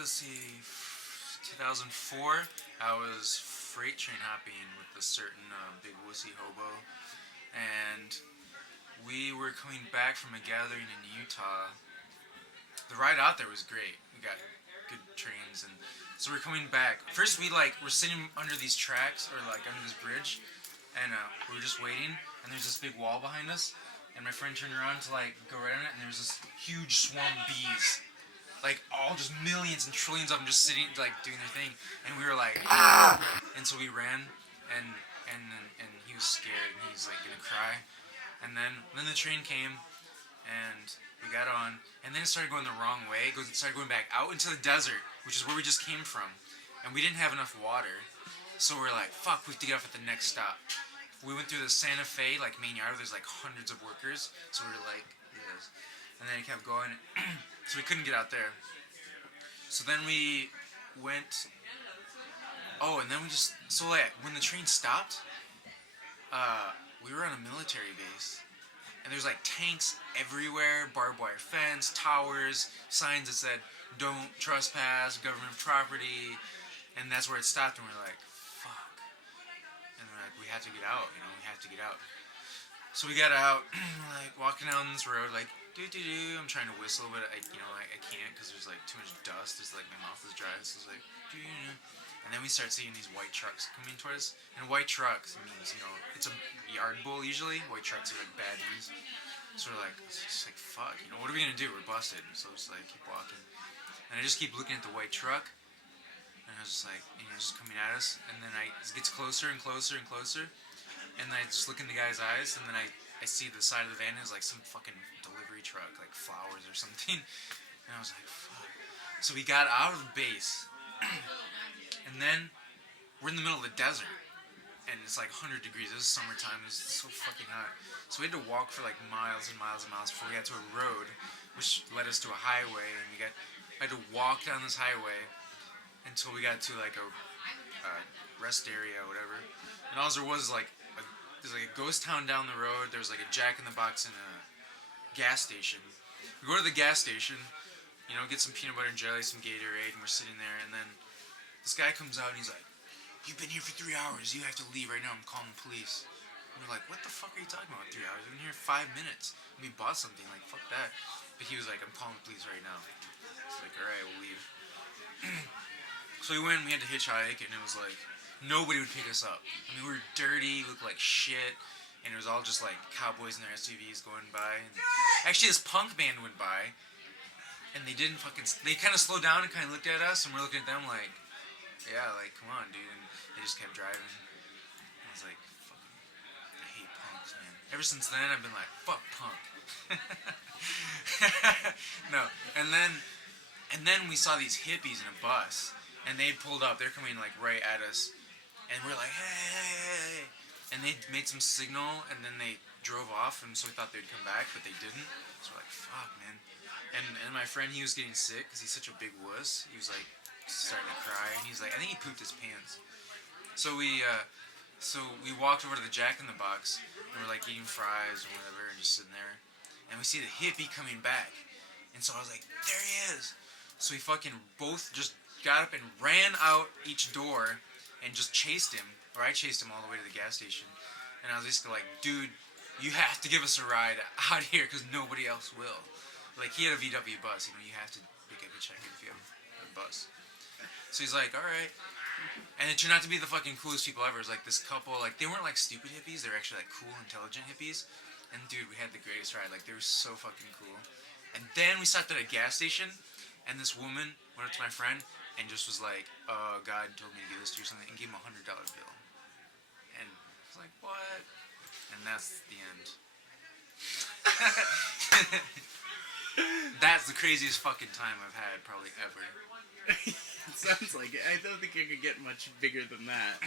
let's see, 2004. I was freight train hopping with a certain big wussy hobo, and we were coming back from a gathering in Utah. The ride out there was great. We got good trains, and so we're coming back. First, we're sitting under these tracks or like under this bridge, and we were just waiting. And there's this big wall behind us, and my friend turned around to like go right on it, and there was this huge swarm of bees, like all just millions and trillions of them just sitting like doing their thing, and we were like ah! And so we ran, and he was scared, and he's like gonna cry, and then the train came, and we got on, and then it started going the wrong way. It started going back out into the desert, which is where we just came from, and we didn't have enough water, so we're like, fuck, we have to get off at the next stop. We went through the Santa Fe like main yard. There's like hundreds of workers, so we were like, yes. And then it kept going, so we couldn't get out there. So then we went. Oh, and then we just when the train stopped, we were on a military base. And there's like tanks everywhere, barbed wire fence, towers, signs that said, don't trespass, government property. And that's where it stopped, and we're like, fuck. And we're like, we have to get out, we have to get out. So we got out, we're like walking down this road, like, do-do-do. I'm trying to whistle, but I can't because there's like too much dust. It's like my mouth is dry, so it's like, do-do-do. And then we start seeing these white trucks coming towards us. And white trucks means, it's a yard bull usually. White trucks are like bad news. So we're like, it's just like, fuck, what are we gonna do? We're busted. So it's like, keep walking. And I just keep looking at the white truck. And I was just like, just coming at us. And then it gets closer and closer and closer. And then I just look in the guy's eyes. And then I see the side of the van is like some fucking delivery truck, like flowers or something. And I was like, fuck. So we got out of the base. And then we're in the middle of the desert, and it's like 100 degrees. It was summertime. It was so fucking hot. So we had to walk for like miles and miles and miles before we got to a road, which led us to a highway. And I had to walk down this highway until we got to like a rest area or whatever. And all there was there's like a ghost town down the road. There was like a Jack in the Box and a gas station. We go to the gas station, get some peanut butter and jelly, some Gatorade, and we're sitting there, and then this guy comes out and he's like, you've been here for 3 hours, you have to leave right now, I'm calling the police. And we're like, what the fuck are you talking about, 3 hours? We've been here 5 minutes. And we bought something, like, fuck that. But he was like, I'm calling the police right now. It's like, alright, we'll leave. So we went, we had to hitchhike, and it was like, nobody would pick us up. I mean, we were dirty, looked like shit, and it was all just like cowboys in their SUVs going by. And actually, this punk band went by, and they didn't they kind of slowed down and kind of looked at us, and we're looking at them like, yeah, like, come on, dude. And they just kept driving. And I was like, fucking, I hate punks, man. Ever since then, I've been like, fuck punk. No. And then we saw these hippies in a bus, and they pulled up. They're coming like right at us, and we're like, hey. And they made some signal, and then they drove off, and so we thought they'd come back, but they didn't. So we're like, fuck, man. And my friend, he was getting sick because he's such a big wuss. He was like starting to cry, and he's like, I think he pooped his pants. So we walked over to the Jack in the Box, and we're like eating fries or whatever, and just sitting there, and we see the hippie coming back, and so I was like, there he is. So we fucking both just got up and ran out each door, and just chased him, or I chased him all the way to the gas station, and I was basically like, dude, you have to give us a ride out here because nobody else will. Like, he had a VW bus, you have to pick up a check if you have a bus. So he's like, alright. And it turned out to be the fucking coolest people ever. It was like this couple, like, they weren't like stupid hippies, they were actually like cool, intelligent hippies. And dude, we had the greatest ride. Like, they were so fucking cool. And then we stopped at a gas station, and this woman went up to my friend and just was like, oh, God told me to give this to you or something, and gave him a $100 bill. And I was like, what? And that's the end. That's the craziest fucking time I've had probably ever. It sounds like it. I don't think it could get much bigger than that.